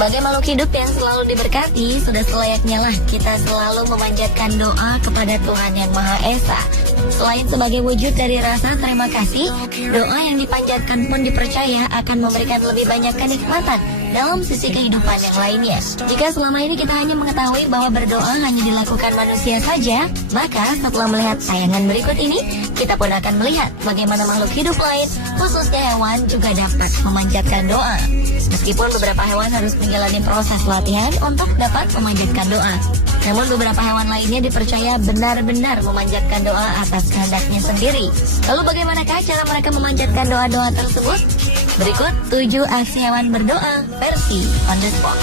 Sebagai makhluk hidup yang selalu diberkati, sudah selayaknya lah kita selalu memanjatkan doa kepada Tuhan Yang Maha Esa. Selain sebagai wujud dari rasa terima kasih, doa yang dipanjatkan pun dipercaya akan memberikan lebih banyak kenikmatan dalam sisi kehidupan yang lainnya. Jika selama ini kita hanya mengetahui bahwa berdoa hanya dilakukan manusia saja, maka setelah melihat tayangan berikut ini, kita pun akan melihat bagaimana makhluk hidup lain, khususnya hewan, juga dapat memanjatkan doa. Meskipun beberapa hewan harus menjalani proses latihan untuk dapat memanjatkan doa, namun beberapa hewan lainnya dipercaya benar-benar memanjatkan doa atas kehendaknya sendiri. Lalu bagaimanakah cara mereka memanjatkan doa-doa tersebut? Berikut 7 aksi hewan berdoa versi on the spot.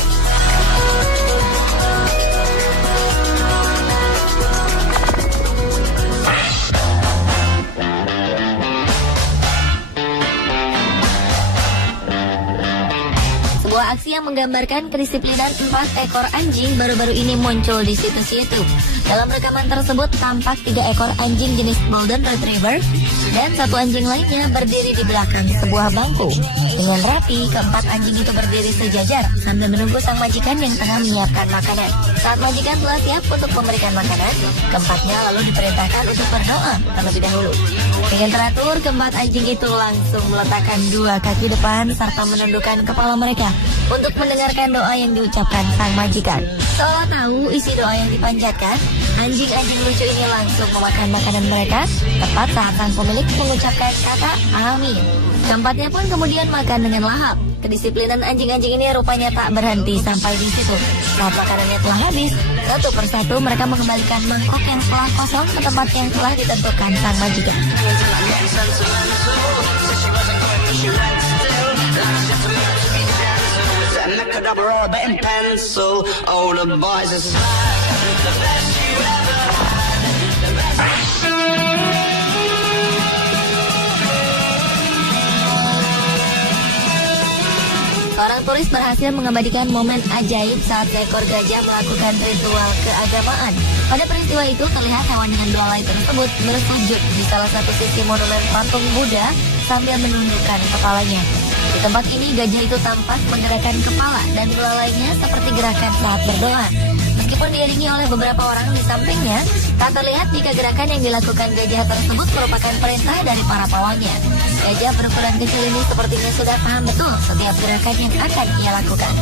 Sebuah aksi yang menggambarkan kedisiplinan 4 ekor anjing baru-baru ini muncul di situs YouTube. Dalam rekaman tersebut tampak 3 ekor anjing jenis Golden Retriever dan 1 anjing lainnya berdiri di belakang sebuah bangku. Dengan rapi, keempat anjing itu berdiri sejajar sambil menunggu sang majikan yang tengah menyiapkan makanan. Saat majikan telah siap untuk memberikan makanan, keempatnya lalu diperintahkan untuk berdoa terlebih dahulu. Dengan teratur, keempat anjing itu langsung meletakkan 2 kaki depan serta menundukkan kepala mereka untuk mendengarkan doa yang diucapkan sang majikan. Seolah tahu isi doa yang dipanjatkan, anjing-anjing lucu ini langsung memakan makanan mereka tepat saat sang pemilik mengucapkan kata amin. Keempatnya pun kemudian makan dengan lahap. Kedisiplinan anjing-anjing ini rupanya tak berhenti sampai di situ. Saat makanannya telah habis, satu persatu mereka mengembalikan mangkok yang telah kosong ke tempat yang telah ditentukan sang majikan. Seorang turis berhasil mengabadikan momen ajaib saat seekor gajah melakukan ritual keagamaan. Pada peristiwa itu terlihat hewan dengan 2 lay tersebut bersujud di salah satu sisi monumen patung Buddha sambil menundukkan kepalanya. Di tempat ini gajah itu tampak menggerakkan kepala dan 2 laynya seperti gerakan saat berdoa. Meskipun diiringi oleh beberapa orang di sampingnya, tak terlihat jika gerakan yang dilakukan gajah tersebut merupakan perintah dari para pawangnya. Gajah berukuran kecil ini sepertinya sudah paham betul setiap gerakan yang akan ia lakukan.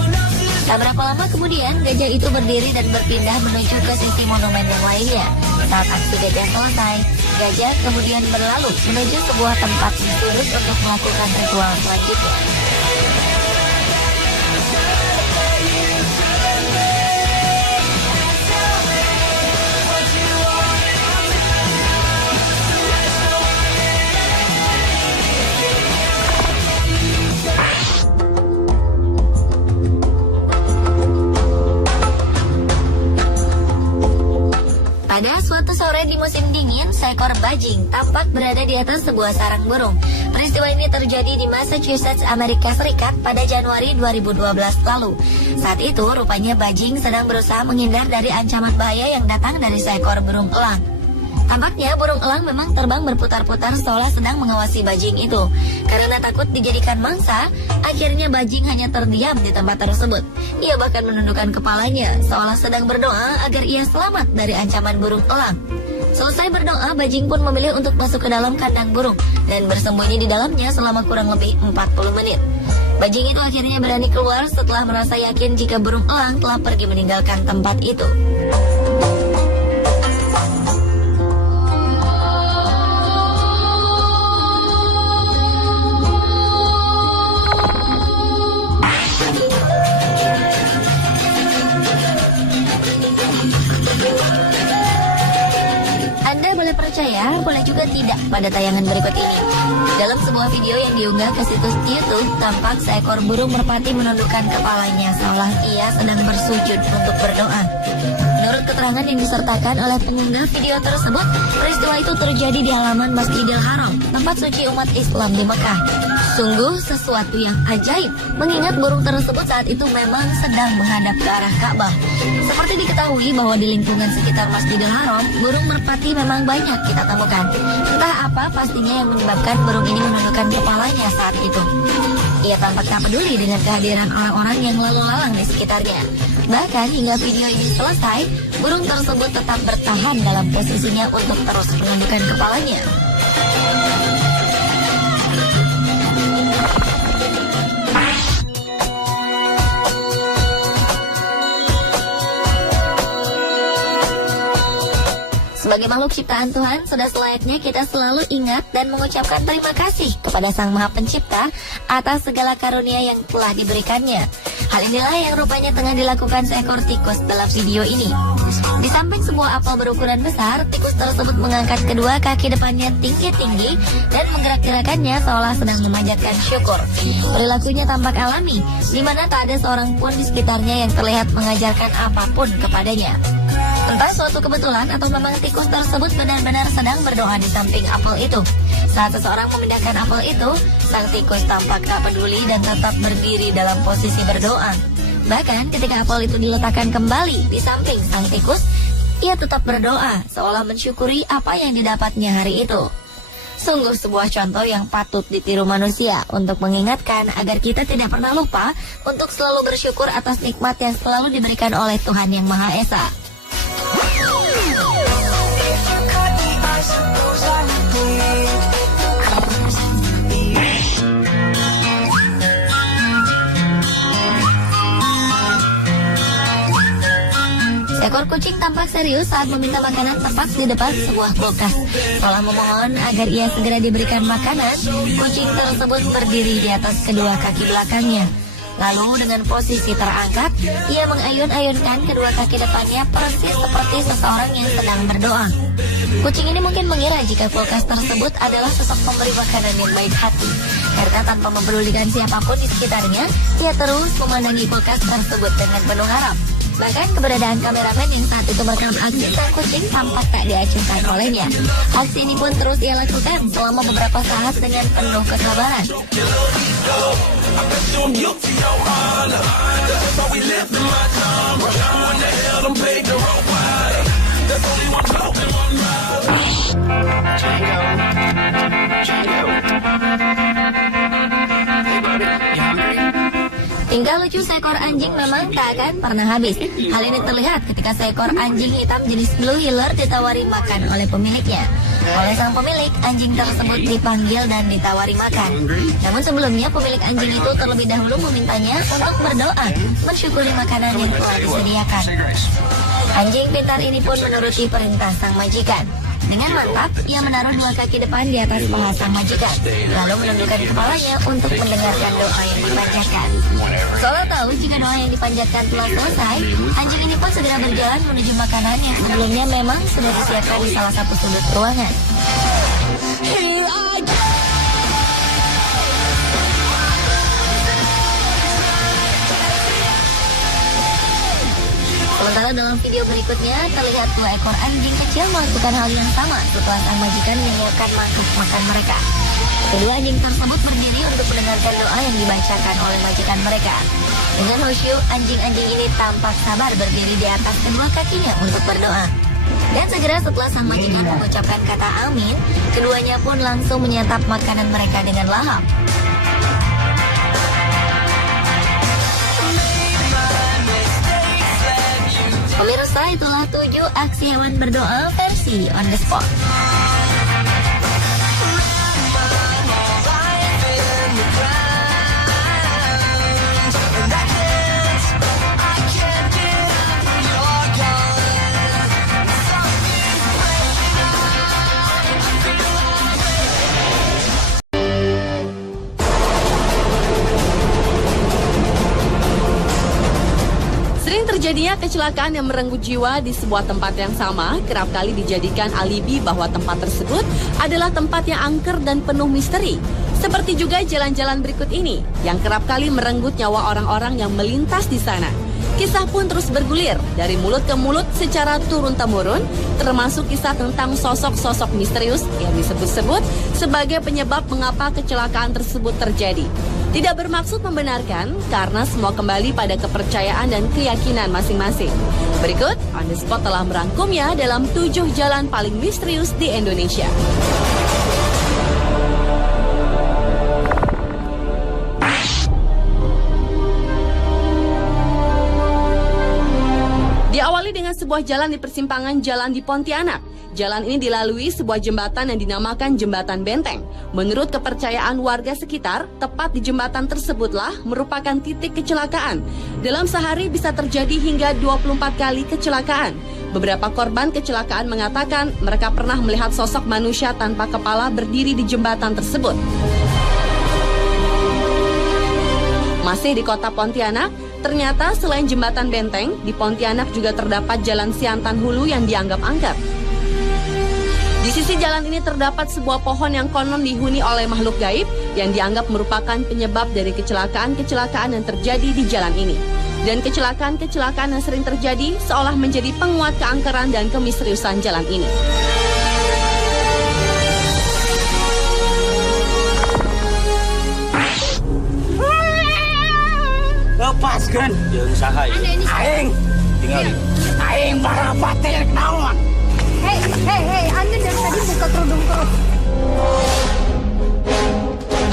Tak berapa lama kemudian, gajah itu berdiri dan berpindah menuju ke sisi monumen yang lainnya. Saat aksi gajah selesai, gajah kemudian berlalu menuju sebuah tempat khusus untuk melakukan ritual selanjutnya. Pada suatu sore di musim dingin, seekor bajing tampak berada di atas sebuah sarang burung. Peristiwa ini terjadi di Massachusetts, Amerika Serikat pada Januari 2012 lalu. Saat itu, rupanya bajing sedang berusaha menghindar dari ancaman bahaya yang datang dari seekor burung elang. Tampaknya burung elang memang terbang berputar-putar seolah sedang mengawasi bajing itu. Karena takut dijadikan mangsa, akhirnya bajing hanya terdiam di tempat tersebut. Ia bahkan menundukkan kepalanya seolah sedang berdoa agar ia selamat dari ancaman burung elang. Selesai berdoa, bajing pun memilih untuk masuk ke dalam kandang burung dan bersembunyi di dalamnya selama kurang lebih 40 menit. Bajing itu akhirnya berani keluar setelah merasa yakin jika burung elang telah pergi meninggalkan tempat itu. Percaya, boleh juga tidak pada tayangan berikut ini. Dalam sebuah video yang diunggah ke situs YouTube, tampak seekor burung merpati menundukkan kepalanya seolah ia sedang bersujud untuk berdoa. Menurut keterangan yang disertakan oleh pengunggah video tersebut, peristiwa itu terjadi di halaman Masjidil Haram, tempat suci umat Islam di Mekah. Sungguh sesuatu yang ajaib, mengingat burung tersebut saat itu memang sedang menghadap ke arah Ka'bah. Seperti diketahui bahwa di lingkungan sekitar Masjidil Haram, burung merpati memang banyak kita temukan. Entah apa pastinya yang menyebabkan burung ini menundukkan kepalanya saat itu. Ia tampak tak peduli dengan kehadiran orang-orang yang lalu lalang di sekitarnya. Bahkan hingga video ini selesai, burung tersebut tetap bertahan dalam posisinya untuk terus menundukkan kepalanya. Sebagai makhluk ciptaan Tuhan, sudah selayaknya kita selalu ingat dan mengucapkan terima kasih kepada Sang Maha Pencipta atas segala karunia yang telah diberikannya. Hal inilah yang rupanya tengah dilakukan seekor tikus dalam video ini. Di samping sebuah apel berukuran besar, tikus tersebut mengangkat kedua kaki depannya tinggi-tinggi dan menggerak-gerakannya seolah sedang memanjatkan syukur. Perilakunya tampak alami, di mana tak ada seorang pun di sekitarnya yang terlihat mengajarkan apapun kepadanya. Entah suatu kebetulan atau memang tikus tersebut benar-benar sedang berdoa di samping apel itu. Saat seseorang memindahkan apel itu, sang tikus tampak tak peduli dan tetap berdiri dalam posisi berdoa. Bahkan ketika apel itu diletakkan kembali di samping sang tikus, ia tetap berdoa seolah mensyukuri apa yang didapatnya hari itu. Sungguh sebuah contoh yang patut ditiru manusia untuk mengingatkan agar kita tidak pernah lupa untuk selalu bersyukur atas nikmat yang selalu diberikan oleh Tuhan Yang Maha Esa. Seekor kucing tampak serius saat meminta makanan tepat di depan sebuah kulkas. Setelah memohon agar ia segera diberikan makanan, kucing tersebut berdiri di atas kedua kaki belakangnya. Lalu dengan posisi terangkat, ia mengayun-ayunkan kedua kaki depannya persis seperti seseorang yang sedang berdoa. Kucing ini mungkin mengira jika kulkas tersebut adalah sosok pemberi makanan yang baik hati. Karena tanpa mempedulikan siapapun di sekitarnya, ia terus memandangi kulkas tersebut dengan penuh harap. Bahkan keberadaan kameramen yang saat itu merekam aksi sang kucing tampak tak diacuhkan olehnya. Aksi ini pun terus ia lakukan selama beberapa saat dengan penuh kesabaran. Tingkah lucu seekor anjing memang tak akan pernah habis. Hal ini terlihat ketika seekor anjing hitam jenis Blue Heeler ditawari makan oleh pemiliknya. Oleh sang pemilik, anjing tersebut dipanggil dan ditawari makan. Namun sebelumnya pemilik anjing itu terlebih dahulu memintanya untuk berdoa, mensyukuri makanan yang telah disediakan. Anjing pintar ini pun menuruti perintah sang majikan. Dengan mantap, ia menaruh dua kaki depan di atas paha sang majikan, lalu menundukkan kepalanya untuk mendengarkan doa yang dipanjatkan. Seolah tahu jika doa yang dipanjatkan telah selesai, anjing ini pun segera berjalan menuju makanan yang sebelumnya memang sudah disiapkan di salah satu sudut ruangan. Sementara dalam video berikutnya terlihat dua ekor anjing kecil melakukan hal yang sama setelah sang majikan menyiapkan mangkuk makan mereka. Kedua anjing tersebut berdiri untuk mendengarkan doa yang dibacakan oleh majikan mereka. Dengan khusyuk, anjing-anjing ini tampak sabar berdiri di atas kedua kakinya untuk berdoa. Dan segera setelah sang majikan mengucapkan kata amin, keduanya pun langsung menyantap makanan mereka dengan lahap. Pemirsa, itulah 7 aksi hewan berdoa versi on the spot. Terjadinya kecelakaan yang merenggut jiwa di sebuah tempat yang sama kerap kali dijadikan alibi bahwa tempat tersebut adalah tempat yang angker dan penuh misteri. Seperti juga jalan-jalan berikut ini yang kerap kali merenggut nyawa orang-orang yang melintas di sana. Kisah pun terus bergulir dari mulut ke mulut secara turun-temurun, termasuk kisah tentang sosok-sosok misterius yang disebut-sebut sebagai penyebab mengapa kecelakaan tersebut terjadi. Tidak bermaksud membenarkan karena semua kembali pada kepercayaan dan keyakinan masing-masing. Berikut, On The Spot telah merangkumnya dalam 7 jalan paling misterius di Indonesia. Diawali dengan sebuah jalan di persimpangan jalan di Pontianak. Jalan ini dilalui sebuah jembatan yang dinamakan Jembatan Benteng. Menurut kepercayaan warga sekitar, tepat di jembatan tersebutlah merupakan titik kecelakaan. Dalam sehari bisa terjadi hingga 24 kali kecelakaan. Beberapa korban kecelakaan mengatakan mereka pernah melihat sosok manusia tanpa kepala berdiri di jembatan tersebut. Masih di kota Pontianak, ternyata selain Jembatan Benteng, di Pontianak juga terdapat Jalan Siantan Hulu yang dianggap angker. Di sisi jalan ini terdapat sebuah pohon yang konon dihuni oleh makhluk gaib yang dianggap merupakan penyebab dari kecelakaan-kecelakaan yang terjadi di jalan ini. Dan kecelakaan-kecelakaan yang sering terjadi seolah menjadi penguat keangkeran dan kemisteriusan jalan ini. Lepaskan jeung saha ieu aing tinggal aing para batil naon. Hei, Anda dari tadi buka kerudung terus.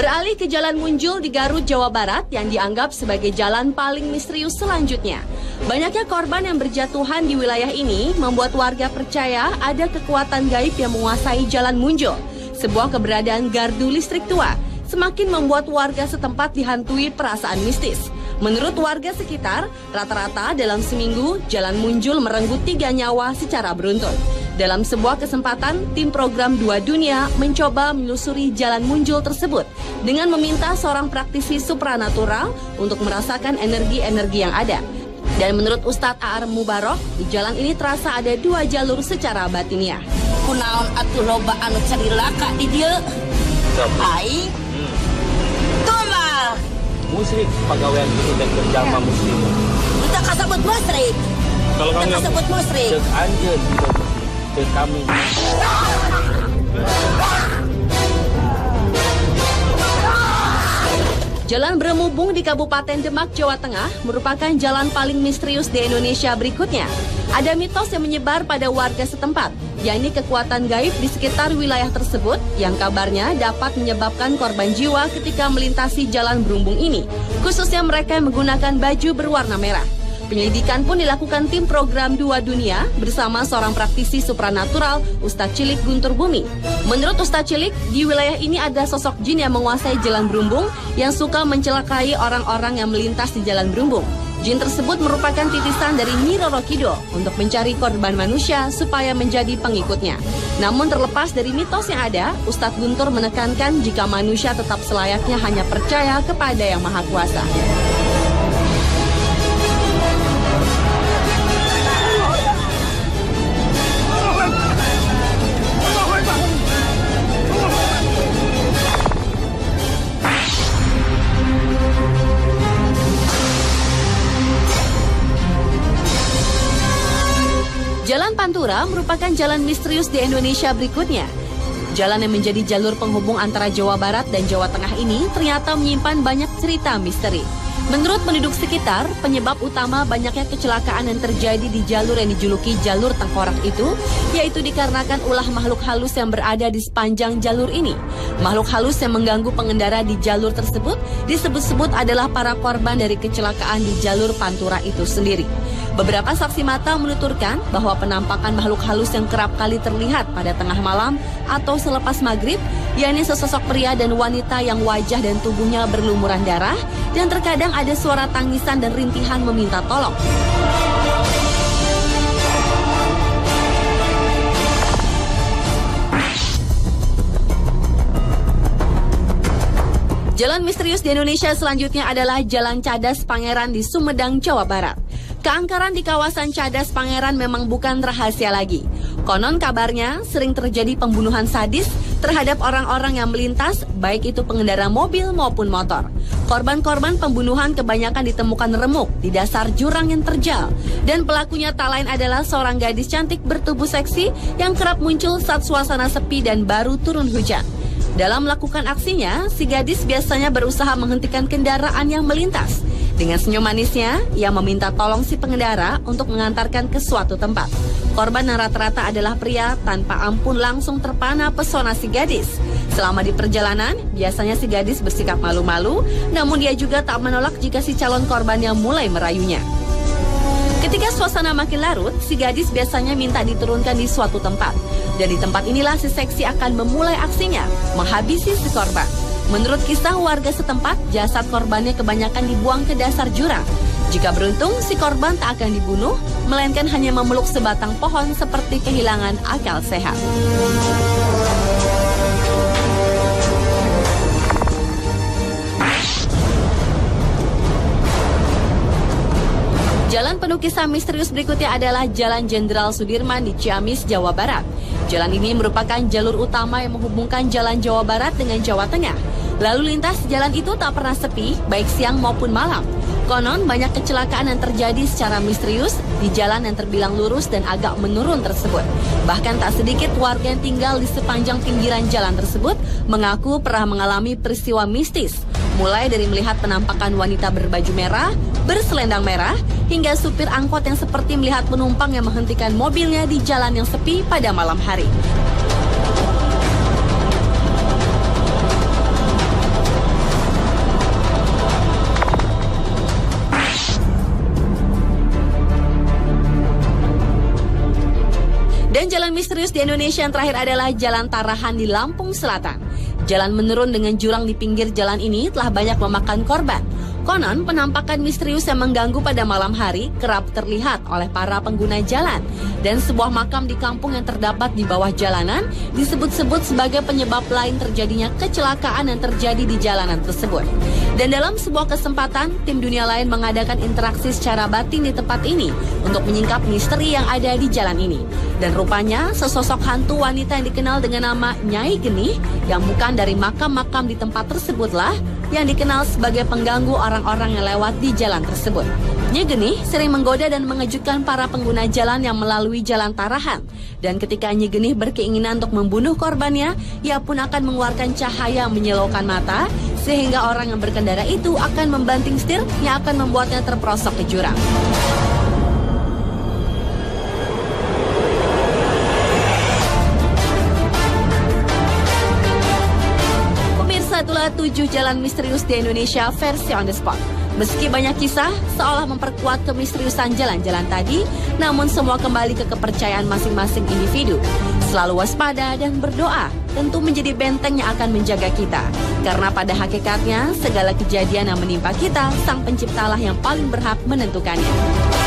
Beralih ke Jalan Munjul di Garut, Jawa Barat yang dianggap sebagai jalan paling misterius selanjutnya. Banyaknya korban yang berjatuhan di wilayah ini membuat warga percaya ada kekuatan gaib yang menguasai Jalan Munjul. Sebuah keberadaan gardu listrik tua semakin membuat warga setempat dihantui perasaan mistis. Menurut warga sekitar, rata-rata dalam seminggu, Jalan Munjul merenggut 3 nyawa secara beruntun. Dalam sebuah kesempatan, tim program 2 Dunia mencoba menelusuri Jalan Munjul tersebut dengan meminta seorang praktisi supranatural untuk merasakan energi-energi yang ada. Dan menurut Ustadz A.R. Mubarok, di jalan ini terasa ada 2 jalur secara batiniah. Kunaon atuh loba anu carilaka di dieu? Aing tumal Musrik pagawean itu dan berjamaah muslim. kita kasebut musyrik. Kalau kamu Kita kasebut musyrik. cek anjeun cek kami. Jalan Bremubung di Kabupaten Demak, Jawa Tengah merupakan jalan paling misterius di Indonesia berikutnya. Ada mitos yang menyebar pada warga setempat, yakni kekuatan gaib di sekitar wilayah tersebut yang kabarnya dapat menyebabkan korban jiwa ketika melintasi jalan Brumubung ini, khususnya mereka yang menggunakan baju berwarna merah. Penyelidikan pun dilakukan tim program 2 Dunia bersama seorang praktisi supranatural, Ustadz Cilik Guntur Bumi. Menurut Ustadz Cilik, di wilayah ini ada sosok jin yang menguasai jalan Brumubung yang suka mencelakai orang-orang yang melintas di jalan Brumubung. Jin tersebut merupakan titisan dari Nyi Roro Kidul untuk mencari korban manusia supaya menjadi pengikutnya. Namun terlepas dari mitos yang ada, Ustadz Guntur menekankan jika manusia tetap selayaknya hanya percaya kepada Yang Maha Kuasa. Jalan Pantura merupakan jalan misterius di Indonesia berikutnya. Jalan yang menjadi jalur penghubung antara Jawa Barat dan Jawa Tengah ini ternyata menyimpan banyak cerita misteri. Menurut penduduk sekitar, penyebab utama banyaknya kecelakaan yang terjadi di jalur yang dijuluki jalur tengkorak itu, yaitu dikarenakan ulah makhluk halus yang berada di sepanjang jalur ini. Makhluk halus yang mengganggu pengendara di jalur tersebut disebut-sebut adalah para korban dari kecelakaan di jalur Pantura itu sendiri. Beberapa saksi mata menuturkan bahwa penampakan makhluk halus yang kerap kali terlihat pada tengah malam atau selepas maghrib, yakni sesosok pria dan wanita yang wajah dan tubuhnya berlumuran darah, dan terkadang ada suara tangisan dan rintihan meminta tolong. Jalan misterius di Indonesia selanjutnya adalah Jalan Cadas Pangeran di Sumedang, Jawa Barat. Keangkeran di kawasan Cadas Pangeran memang bukan rahasia lagi. Konon kabarnya sering terjadi pembunuhan sadis terhadap orang-orang yang melintas, baik itu pengendara mobil maupun motor. Korban-korban pembunuhan kebanyakan ditemukan remuk di dasar jurang yang terjal. Dan pelakunya tak lain adalah seorang gadis cantik bertubuh seksi yang kerap muncul saat suasana sepi dan baru turun hujan. Dalam melakukan aksinya, si gadis biasanya berusaha menghentikan kendaraan yang melintas. Dengan senyum manisnya, ia meminta tolong si pengendara untuk mengantarkan ke suatu tempat. Korban yang rata-rata adalah pria, tanpa ampun langsung terpana pesona si gadis. Selama di perjalanan, biasanya si gadis bersikap malu-malu, namun dia juga tak menolak jika si calon korbannya mulai merayunya. Ketika suasana makin larut, si gadis biasanya minta diturunkan di suatu tempat. Dan di tempat inilah si seksi akan memulai aksinya, menghabisi si korban. Menurut kisah warga setempat, jasad korbannya kebanyakan dibuang ke dasar jurang. Jika beruntung, si korban tak akan dibunuh, melainkan hanya memeluk sebatang pohon seperti kehilangan akal sehat. Jalan penuh kisah misterius berikutnya adalah Jalan Jenderal Sudirman di Ciamis, Jawa Barat. Jalan ini merupakan jalur utama yang menghubungkan Jalan Jawa Barat dengan Jawa Tengah. Lalu lintas jalan itu tak pernah sepi, baik siang maupun malam. Konon banyak kecelakaan yang terjadi secara misterius di jalan yang terbilang lurus dan agak menurun tersebut. Bahkan tak sedikit warga yang tinggal di sepanjang pinggiran jalan tersebut mengaku pernah mengalami peristiwa mistis. Mulai dari melihat penampakan wanita berbaju merah, berselendang merah, hingga supir angkot yang seperti melihat penumpang yang menghentikan mobilnya di jalan yang sepi pada malam hari. Dan jalan misterius di Indonesia yang terakhir adalah Jalan Tarahan di Lampung Selatan. Jalan menurun dengan jurang di pinggir jalan ini telah banyak memakan korban. Konon, penampakan misterius yang mengganggu pada malam hari kerap terlihat oleh para pengguna jalan. Dan sebuah makam di kampung yang terdapat di bawah jalanan disebut-sebut sebagai penyebab lain terjadinya kecelakaan yang terjadi di jalanan tersebut. Dan dalam sebuah kesempatan, tim dunia lain mengadakan interaksi secara batin di tempat ini untuk menyingkap misteri yang ada di jalan ini. Dan rupanya, sesosok hantu wanita yang dikenal dengan nama Nyai Genih yang bukan dari makam-makam di tempat tersebutlah yang dikenal sebagai pengganggu orang-orang yang lewat di jalan tersebut. Nyai Genih sering menggoda dan mengejutkan para pengguna jalan yang melalui Jalan Tarahan. Dan ketika Nyai Genih berkeinginan untuk membunuh korbannya, ia pun akan mengeluarkan cahaya menyilaukan mata, sehingga orang yang berkendara itu akan membanting setir yang akan membuatnya terperosok ke jurang. Itulah 7 jalan misterius di Indonesia versi on the spot. Meski banyak kisah seolah memperkuat kemisteriusan jalan-jalan tadi, namun semua kembali ke kepercayaan masing-masing individu. Selalu waspada dan berdoa tentu menjadi benteng yang akan menjaga kita. Karena pada hakikatnya segala kejadian yang menimpa kita, Sang Penciptalah yang paling berhak menentukannya.